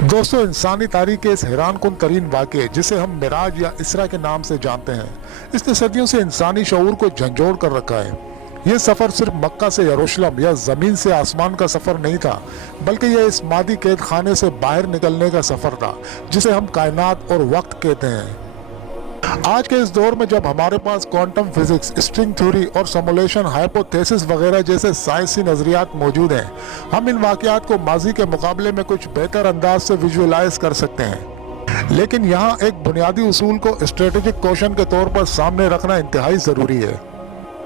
दोस्तों, इंसानी तारीख के इस हैरान कुन तरीन वाक़े जिसे हम मिराज या इसरा के नाम से जानते हैं, इसने सदियों से इंसानी शऊर को झंझोड़ कर रखा है। ये सफ़र सिर्फ मक्का से यरूशलेम या ज़मीन से आसमान का सफ़र नहीं था, बल्कि यह इस मादी कैद खाने से बाहर निकलने का सफ़र था जिसे हम कायनात और वक्त कहते हैं। आज के इस दौर में जब हमारे पास क्वांटम फिजिक्स, स्ट्रिंग थ्योरी और सिमुलेशन, हाइपोथेसिस वगैरह जैसे साइंसी नज़रियात मौजूद हैं, हम इन वाक़यात को माजी के मुकाबले में कुछ बेहतर अंदाज से विजुअलाइज कर सकते हैं। लेकिन यहाँ एक बुनियादी उसूल को स्ट्रेटेजिक क्वेश्चन के तौर पर सामने रखना इंतहाई ज़रूरी है।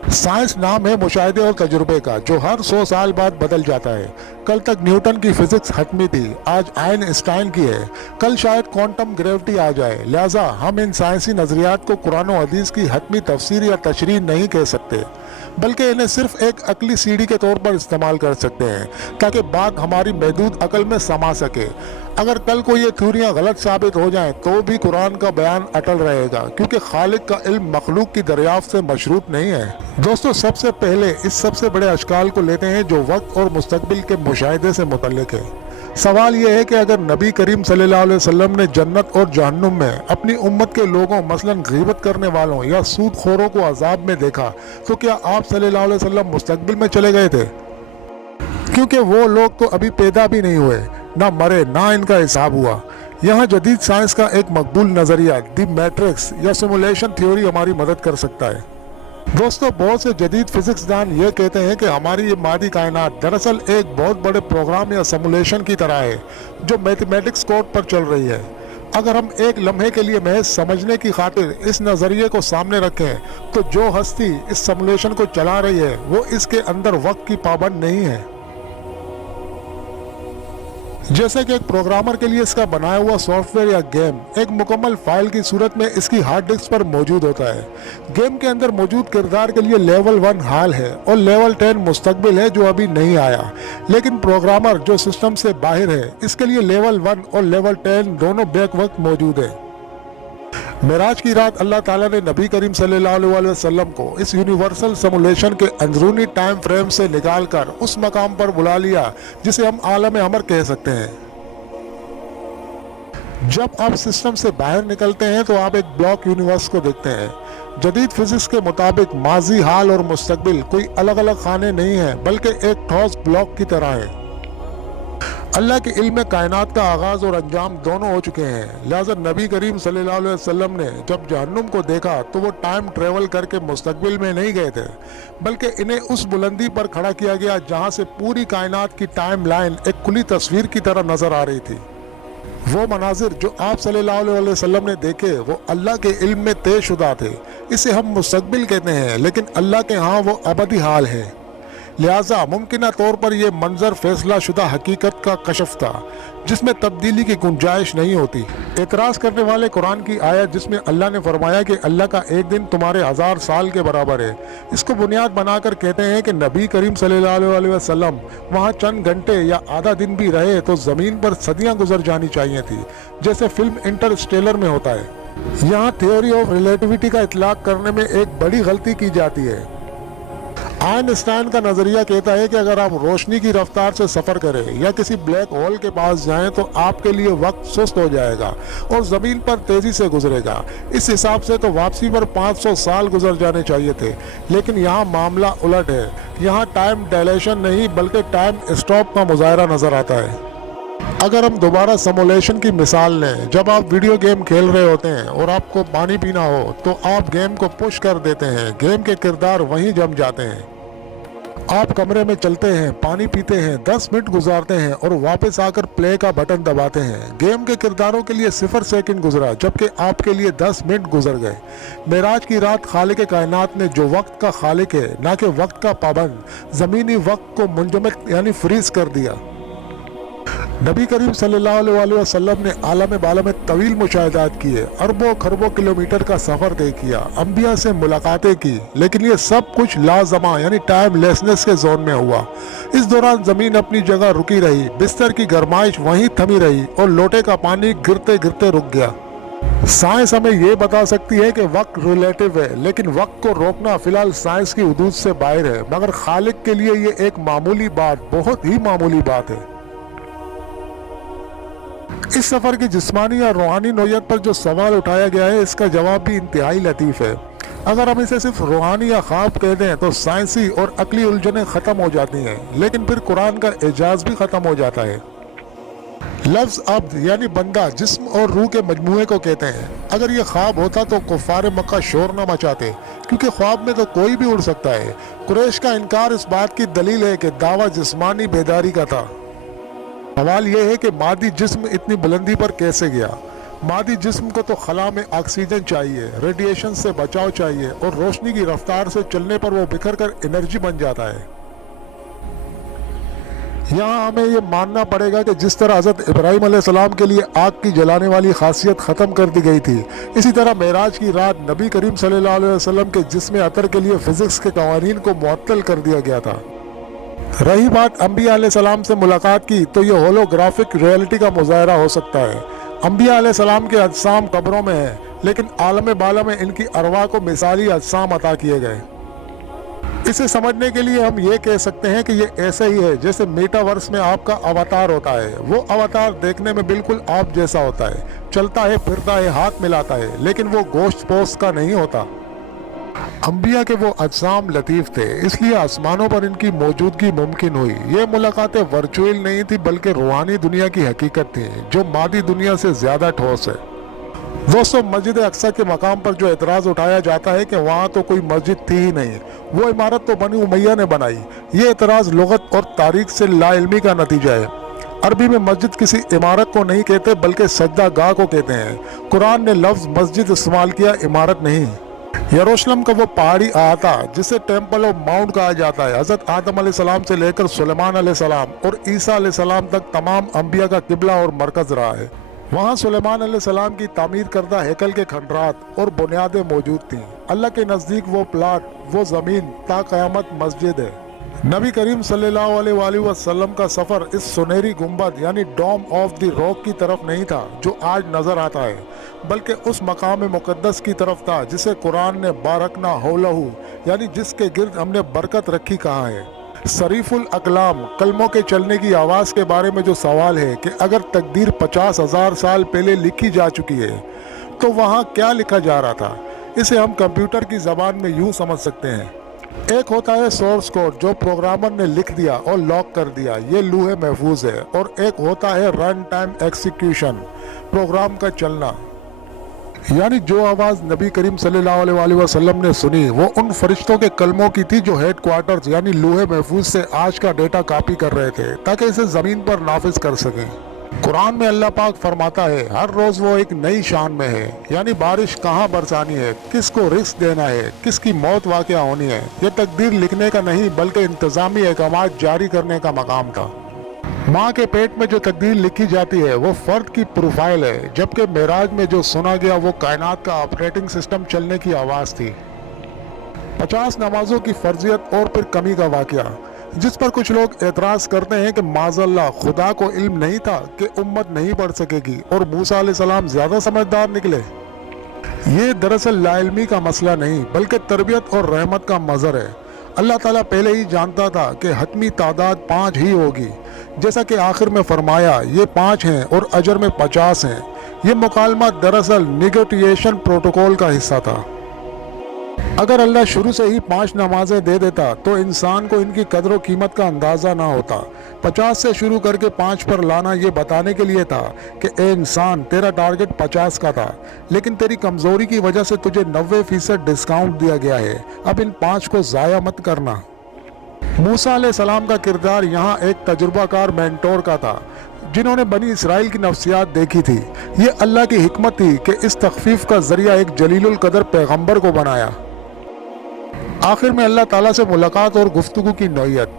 साइंस नाम है मुशाहिदे और तजुर्बे का, जो हर 100 साल बाद बदल जाता है। कल तक न्यूटन की फिजिक्स हतमी थी, आज आइंस्टाइन की है, कल शायद क्वांटम ग्रेविटी आ जाए। लिहाजा हम इन साइंसी नजरियात को कुरान और हदीस की हतमी तफसीर या तशरीह नहीं कह सकते, बल्कि इन्हें सिर्फ एक अकली सीढ़ी के तौर पर इस्तेमाल कर सकते हैं ताकि बात हमारी महदूद अकल में समा सके। अगर कल को ये थ्योरियां गलत साबित हो जाएं तो भी कुरान का बयान अटल रहेगा, क्योंकि खालिक का इल्म मखलूक की दरियाफ्त से मशरूत नहीं है। दोस्तों, सबसे पहले इस सबसे बड़े अशकाल को लेते हैं जो वक्त और मुस्तकबिल के मुशाहिदे से मुतल्लिक है। सवाल यह है कि अगर नबी करीम सल्लल्लाहु अलैहि वसल्लम ने जन्नत और जहन्नुम में अपनी उम्मत के लोगों, मसलन गीबत करने वालों या सूदखोरों को अजाब में देखा, तो क्या आप सल्लल्लाहु अलैहि वसल्लम मुस्तकबिल में चले गए थे? क्योंकि वो लोग तो अभी पैदा भी नहीं हुए, ना मरे, ना इनका हिसाब हुआ। यहाँ जदीद साइंस का एक मकबूल नज़रिया दी मैट्रिक्स या सिमुलेशन थ्योरी हमारी मदद कर सकता है। दोस्तों, बहुत से जदीद फिजिक्सदान ये कहते हैं कि हमारी ये मादी कायनात दरअसल एक बहुत बड़े प्रोग्राम या सिमुलेशन की तरह है जो मैथमेटिक्स कोड पर चल रही है। अगर हम एक लम्हे के लिए महज समझने की खातिर इस नज़रिए को सामने रखें, तो जो हस्ती इस सिमुलेशन को चला रही है वो इसके अंदर वक्त की पाबंद नहीं है। जैसे कि एक प्रोग्रामर के लिए इसका बनाया हुआ सॉफ्टवेयर या गेम एक मुकम्मल फाइल की सूरत में इसकी हार्ड डिस्क पर मौजूद होता है। गेम के अंदर मौजूद किरदार के लिए लेवल 1 हाल है और लेवल 10 मुस्तकबिल है जो अभी नहीं आया। लेकिन प्रोग्रामर जो सिस्टम से बाहर है, इसके लिए लेवल 1 और लेवल 10 दोनों बैक वक्त मौजूद है। मेराज की रात अल्लाह ताला ने नबी करीम सल्लल्लाहु अलैहि वसल्लम को इस यूनिवर्सल सिमुलेशन के अंदरूनी टाइम फ्रेम से निकालकर उस मकाम पर बुला लिया जिसे हम आलम अमर कह सकते हैं। जब आप सिस्टम से बाहर निकलते हैं तो आप एक ब्लॉक यूनिवर्स को देखते हैं। जदीद फिजिक्स के मुताबिक माजी, हाल और मुस्तकबिल कोई अलग अलग खाने नहीं है, बल्कि एक ठोस ब्लॉक की तरह है। अल्लाह के इल्म में कायनात का आगाज़ और अंजाम दोनों हो चुके हैं। लिहाजा नबी करीम सल्लल्लाहु अलैहि वसल्लम ने जब जहन्नुम को देखा तो वो टाइम ट्रेवल करके मुस्तकबिल में नहीं गए थे, बल्कि इन्हें उस बुलंदी पर खड़ा किया गया जहाँ से पूरी कायनात की टाइम लाइन एक खुली तस्वीर की तरह नजर आ रही थी। वो मनाजिर जो आप सल्लल्लाहु अलैहि वसल्लम ने देखे वो अल्लाह के इल्म में तय शुदा थे। इसे हम मुस्तकबिल कहते हैं, लेकिन अल्लाह के यहाँ वो अबदी हाल है। लिहाजा मुमकिन तौर पर यह मंजर फैसला शुदा हकीकत का कशफ था जिसमें तब्दीली की गुंजाइश नहीं होती। एतराज़ करने वाले कुरान की आयत जिसमें अल्लाह ने फरमाया कि अल्लाह का एक दिन तुम्हारे 1000 साल के बराबर है, इसको बुनियाद बनाकर कहते हैं कि नबी करीम सल्लल्लाहु अलैहि वसल्लम वहाँ चंद घंटे या आधा दिन भी रहे तो ज़मीन पर सदियाँ गुजर जानी चाहिए थी, जैसे फिल्म इंटरस्टेलर में होता है। यहाँ थ्योरी ऑफ रिलेटिविटी का इतलाक करने में एक बड़ी गलती की जाती है। आइंस्टाइन का नजरिया कहता है कि अगर आप रोशनी की रफ्तार से सफर करें या किसी ब्लैक होल के पास जाएं तो आपके लिए वक्त सुस्त हो जाएगा और जमीन पर तेजी से गुजरेगा। इस हिसाब से तो वापसी पर 500 साल गुजर जाने चाहिए थे, लेकिन यहाँ मामला उलट है। यहाँ टाइम डायलेशन नहीं बल्कि टाइम स्टॉप का मुजाहरा नजर आता है। अगर हम दोबारा सिमुलेशन की मिसाल लें, जब आप वीडियो गेम खेल रहे होते हैं और आपको पानी पीना हो तो आप गेम को पुश कर देते हैं, गेम के किरदार वहीं जम जाते हैं। आप कमरे में चलते हैं, पानी पीते हैं, 10 मिनट गुजारते हैं और वापस आकर प्ले का बटन दबाते हैं। गेम के किरदारों के लिए 0 सेकंड गुजरा, जबकि आपके लिए 10 मिनट गुजर गए। मेराज की रात खालिक कायनात ने जो वक्त का खालिक है, ना कि वक्त का पाबंद, ज़मीनी वक्त को मुंजमद यानी फ्रीज कर दिया। नबी करीम सल्लल्लाहु अलैहि वसल्लम ने आलम बाला में तवील मुशाहिदात किए, अरबों खरबों किलोमीटर का सफ़र तय किया, अंबिया से मुलाकातें की, लेकिन ये सब कुछ लाजमा यानी टाइमलेसनेस के जोन में हुआ। इस दौरान ज़मीन अपनी जगह रुकी रही, बिस्तर की गरमाइश वहीं थमी रही और लोटे का पानी गिरते गिरते रुक गया। साइंस हमें ये बता सकती है कि वक्त रिलेटिव है, लेकिन वक्त को रोकना फिलहाल साइंस की हुदूद से बाहर है, मगर खालिक के लिए ये एक मामूली बात, बहुत ही मामूली बात है। इस सफ़र की जिस्मानी या रूहानी नोयत पर जो सवाल उठाया गया है, इसका जवाब भी इंतहाई लतीफ़ है। अगर हम इसे सिर्फ रूहानी या ख्वाब कह दें तो साइंसी और अकली उलझनें ख़त्म हो जाती हैं, लेकिन फिर कुरान का एजाज़ भी ख़त्म हो जाता है। लफ्ज़ अब्द यानी बंदा जिस्म और रूह के मजमूए को कहते हैं। अगर ये ख्वाब होता तो कुफ़ार मक्का शोर न मचाते, क्योंकि ख्वाब में तो कोई भी उड़ सकता है। कुरैश का इनकार इस बात की दलील है कि दावा जिस्मानी बेदारी का था। सवाल यह है कि मादी जिस्म इतनी बुलंदी पर कैसे गया। मादी जिस्म को तो खला में ऑक्सीजन चाहिए, रेडिएशन से बचाव चाहिए, और रोशनी की रफ्तार से चलने पर वो बिखर कर एनर्जी बन जाता है। यहाँ हमें ये मानना पड़ेगा कि जिस तरह हज़रत इब्राहीम अलैहिस्सलाम के लिए आग की जलाने वाली खासियत ख़त्म कर दी गई थी, इसी तरह मेराज की रात नबी करीम सल्लल्लाहु अलैहि वसल्लम के जिस्म अतर के लिए फ़िज़िक्स के कवानीन को मुअत्तल कर दिया गया था। रही बात अंबिया अलैहिस्सलाम से मुलाकात की, तो ये होलोग्राफिक रियलिटी का मुज़ाहरा हो सकता है। अंबिया अलैहिस्सलाम के अजसाम कब्रों में हैं, लेकिन आलम बाला में इनकी अरवाह को मिसाली अजसाम अता किए गए। इसे समझने के लिए हम ये कह सकते हैं कि ये ऐसा ही है जैसे मेटावर्स में आपका अवतार होता है। वो अवतार देखने में बिल्कुल आप जैसा होता है, चलता है, फिरता है, हाथ मिलाता है, लेकिन वो गोश्त पोस्ट का नहीं होता। अंबिया के वो अजसाम लतीफ़ थे, इसलिए आसमानों पर इनकी मौजूदगी मुमकिन हुई। ये मुलाकातें वर्चुअल नहीं थी, बल्कि रूहानी दुनिया की हकीकत थी, जो मादी दुनिया से ज़्यादा ठोस है। दोस्तों, मस्जिद अक्सा के मकाम पर जो एतराज़ उठाया जाता है कि वहाँ तो कोई मस्जिद थी ही नहीं, वो इमारत तो बनी उमैया ने बनाई, ये एतराज़ लुगत और तारीख से लाइल्मी का नतीजा है। अरबी में मस्जिद किसी इमारत को नहीं कहते, बल्कि सजदा गाह को कहते हैं। कुरान ने लफ्ज़ मस्जिद इस्तेमाल किया, इमारत नहीं। यरूशलेम का वो पहाड़ी अहाता जिसे टेम्पल ऑफ माउंट कहा जाता है, हज़रत आदम अलैहिस्सलाम से लेकर सुलेमान अलैहिस्सलाम और ईसा अलैहिस्सलाम तक तमाम अंबिया का किबला और मरकज़ रहा है। वहाँ सुलेमान अलैहिस्सलाम की तामीर करदा हैकल के खंडरात और बुनियादें मौजूद थीं। अल्लाह के नज़दीक वो प्लाट, वो ज़मीन ता क़यामत मस्जिद है। नबी करीम सल्लल्लाहु अलैहि वसल्लम का सफ़र इस सुनहरी गुंबद यानी डोम ऑफ द रॉक की तरफ नहीं था जो आज नज़र आता है, बल्कि उस मकाम मुक़द्दस की तरफ था जिसे कुरान ने बारकना हौलहू यानी जिसके गिर्द हमने बरकत रखी कहा है। शरीफुल अकलाम कलमों के चलने की आवाज़ के बारे में जो सवाल है कि अगर तकदीर 50,000 साल पहले लिखी जा चुकी है तो वहाँ क्या लिखा जा रहा था, इसे हम कंप्यूटर की ज़बान में यूँ समझ सकते हैं। एक होता है सोर्स कोड जो प्रोग्रामर ने लिख दिया और लॉक कर दिया, ये लूहे महफूज है, और एक होता है रन टाइम एग्जीक्यूशन, प्रोग्राम का चलना। यानी जो आवाज़ नबी करीम सल्लल्लाहु अलैहि वसल्लम ने सुनी वो उन फरिश्तों के कलमों की थी जो हेड क्वार्टर्स यानी लूहे महफूज से आज का डेटा कॉपी कर रहे थे ताकि इसे ज़मीन पर नाफिज कर सकें। कुरान में अल्लाह पाक फरमाता है हर रोज़ वो एक नई शान में है, यानी बारिश कहाँ बरसानी है, किसको रिस्क देना है, किसकी मौत वाक़या होनी है। यह तकदीर लिखने का नहीं बल्कि इंतज़ामी अहकामात जारी करने का मकाम था। माँ के पेट में जो तकदीर लिखी जाती है वो फ़र्द की प्रोफाइल है, जबकि मेराज में जो सुना गया वो कायनात का ऑपरेटिंग सिस्टम चलने की आवाज़ थी। 50 नमाजों की फर्जियत और फिर कमी का वाक़या, जिस पर कुछ लोग एतराज़ करते हैं कि माज़अल्लाह खुदा को इल्म नहीं था कि उम्मत नहीं पढ़ सकेगी और मूसा अलैहिस्सलाम ज़्यादा समझदार निकले। ये दरअसल लाइल्मी का मसला नहीं बल्कि तरबियत और रहमत का मज़र है। अल्लाह ताला पहले ही जानता था कि हतमी तादाद 5 ही होगी, जैसा कि आखिर में फरमाया ये 5 हैं और अजर में 50 हैं। ये मुकालमा दरअसल निगोटिएशन प्रोटोकॉल का हिस्सा था। अगर अल्लाह शुरू से ही 5 नमाजें दे देता तो इंसान को इनकी कदर व कीमत का अंदाज़ा ना होता। 50 से शुरू करके 5 पर लाना ये बताने के लिए था कि ए इंसान तेरा टारगेट 50 का था, लेकिन तेरी कमज़ोरी की वजह से तुझे 90% डिस्काउंट दिया गया है, अब इन 5 को ज़ाया मत करना। मूसा अलैहिस्सलाम का किरदार यहाँ एक तजुर्बाकार मेंटोर का था जिन्होंने बनी इसराइल की नफ्सियात देखी थी। ये अल्लाह की हिकमत थी कि इस तखफीफ का ज़रिया एक जलीलुल कदर पैगम्बर को बनाया। आखिर में अल्लाह ताला से मुलाकात और गुफ्तगू की नौयत।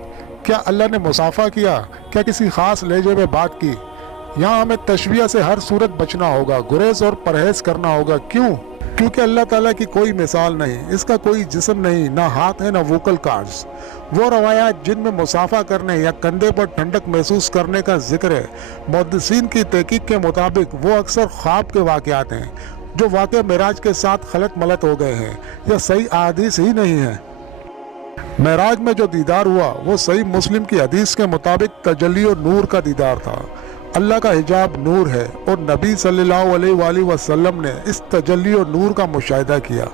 क्या अल्लाह ने मुसाफा किया? क्या किसी ख़ास लहजे में बात की? यहाँ हमें तशबिया से हर सूरत बचना होगा, गुरेज और परहेज करना होगा। क्यों? क्योंकि अल्लाह ताला की कोई मिसाल नहीं, इसका कोई जिस्म नहीं, ना हाथ है ना वोकल कार्ड्स। वो रवायात जिनमें मुसाफा करने या कंधे पर ठंडक महसूस करने का जिक्र है, मुहद्दिसीन की तहकीक के मुताबिक वो अक्सर ख्वाब के वाक़यात हैं जो वाक़या मेराज के साथ खलत मलत हो गए हैं या सही अहादीस ही नहीं है। मेराज में जो दीदार हुआ वो सही मुस्लिम की हदीस के मुताबिक तजल्ली और नूर का दीदार था। अल्लाह का हिजाब नूर है और नबी सल्लल्लाहु अलैहि वसल्लम ने इस तजल्ली और नूर का मुशाहिदा किया।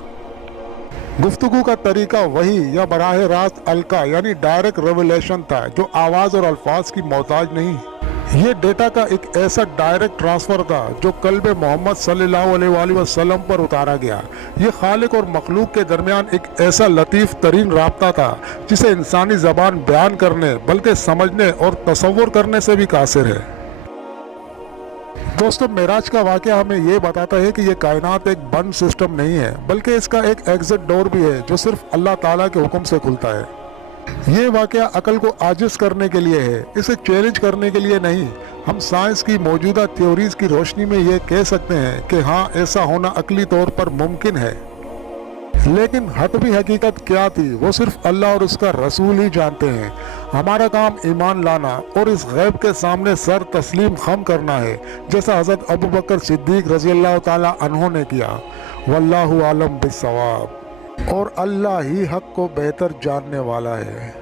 गुफ्तगू का तरीका वही या बराह रास्त अलका यानी डायरेक्ट रेवलेशन था, जो आवाज़ और अल्फाज की मोहताज नहीं। ये डेटा का एक ऐसा डायरेक्ट ट्रांसफ़र था जो कल्ब मोहम्मद सल्लल्लाहु अलैहि वसल्लम पर उतारा गया। ये खालिक और मखलूक के दरमियान एक ऐसा लतीफ़ तरीन राब्ता था जिसे इंसानी ज़बान बयान करने बल्कि समझने और तसव्वुर करने से भी कासिर है। दोस्तों, मेराज का वाक़या हमें ये बताता है कि ये कायनात एक बंद सिस्टम नहीं है, बल्कि इसका एक एग्जिट डोर भी है जो सिर्फ अल्लाह ताला के हुक्म से खुलता है। ये वाक़या अकल को आजिज़ करने के लिए है, इसे चैलेंज करने के लिए नहीं। हम साइंस की मौजूदा थ्योरीज की रोशनी में ये कह सकते हैं कि हाँ, ऐसा होना अकली तौर पर मुमकिन है, लेकिन हतमी हकीकत क्या थी वो सिर्फ अल्लाह और उसका रसूल ही जानते हैं। हमारा काम ईमान लाना और इस गैब के सामने सर तस्लीम खम करना है, जैसा हज़रत अबू बकर सिद्दीक रज़ी अल्लाह ताला अन्हो ने किया। वल्लाहु आलम बिस्सवाब, और अल्लाह ही हक को बेहतर जानने वाला है।